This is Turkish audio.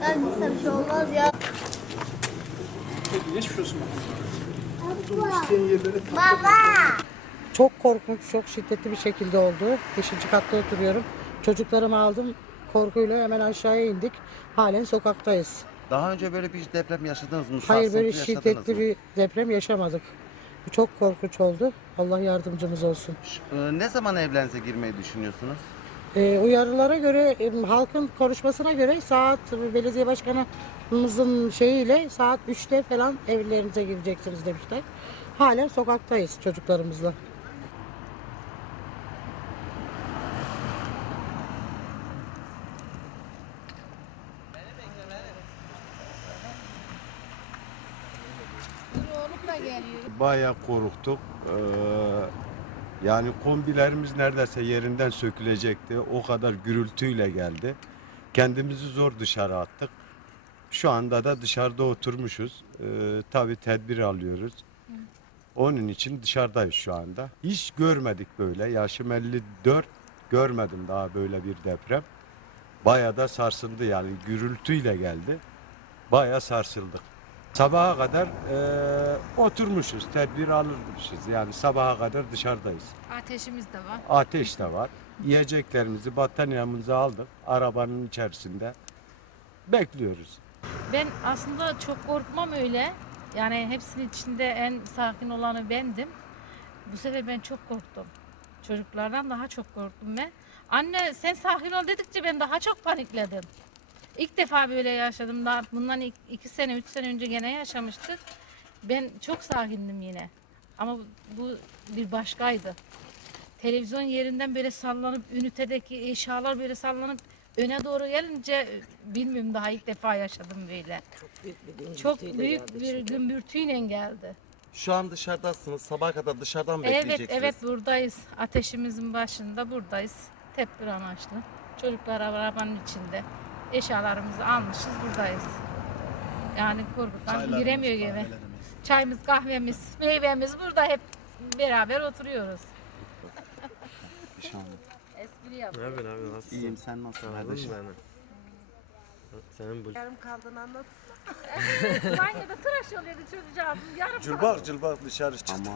Ben bilsem olmaz ya. Geçmiş olsun. Baba. Çok korkunç, çok şiddetli bir şekilde oldu. Beşinci katta oturuyorum. Çocuklarımı aldım. Korkuyla hemen aşağıya indik. Halen sokaktayız. Daha önce böyle bir deprem yaşadınız mı? Hayır böyle şiddetli bir deprem yaşamadık. Bu çok korkunç oldu. Allah yardımcımız olsun. E, ne zaman evlenize girmeyi düşünüyorsunuz? Ee, uyarılara göre, e, halkın konuşmasına göre saat belediye başkanımızın şeyiyle saat 3'te falan evlerinize gireceksiniz demişler. Halen sokaktayız çocuklarımızla. Bayağı korktuk. Ee, yani kombilerimiz neredeyse yerinden sökülecekti. O kadar gürültüyle geldi. Kendimizi zor dışarı attık. Şu anda da dışarıda oturmuşuz. Ee, tabii tedbir alıyoruz. Onun için dışarıdayız şu anda. Hiç görmedik böyle. Yaşım 54 görmedim daha böyle bir deprem. Bayağı da sarsıldı yani gürültüyle geldi. Bayağı sarsıldık. Sabaha kadar eee, oturmuşuz, tedbir alırmışız. Yani sabaha kadar dışarıdayız. Ateşimiz de var. Ateş de var. Yiyeceklerimizi, battaniyemizi aldık arabanın içerisinde. Bekliyoruz. Ben aslında çok korkmam öyle. Yani hepsinin içinde en sakin olanı bendim. Bu sefer ben çok korktum. Çocuklardan daha çok korktum ben. Anne sen sakin ol dedikçe ben daha çok panikledim. İlk defa böyle yaşadım. Daha bundan ik- iki sene, üç sene önce gene yaşamıştık. Ben çok sakindim yine. Ama bu- bu bir başkaydı. Televizyon yerinden böyle sallanıp, ünitedeki eşyalar böyle sallanıp öne doğru gelince bilmiyorum daha ilk defa yaşadım böyle. Çok büyük bir gümbürtüyle geldi. Şu an dışarıdasınız. Sabaha kadar dışarıdan mı Evet bekleyeceksiniz? evet buradayız. Ateşimizin başında buradayız. Tedbir amaçlı. Çocuklar arabanın içinde. Eşyalarımızı almışız buradayız. Yani korkudan giremiyor eve. Çayımız, kahvemiz, meyvemiz burada hep beraber oturuyoruz. Espri yap. Ne yapıyorsun abi nasılsın? İyiyim sen nasılsın Tanıdın mı kardeşim? beni? Senin bu Banyoda tıraş oluyordu çocuğum. Yarım Cılbak cılbak dışarı çıktı. Ama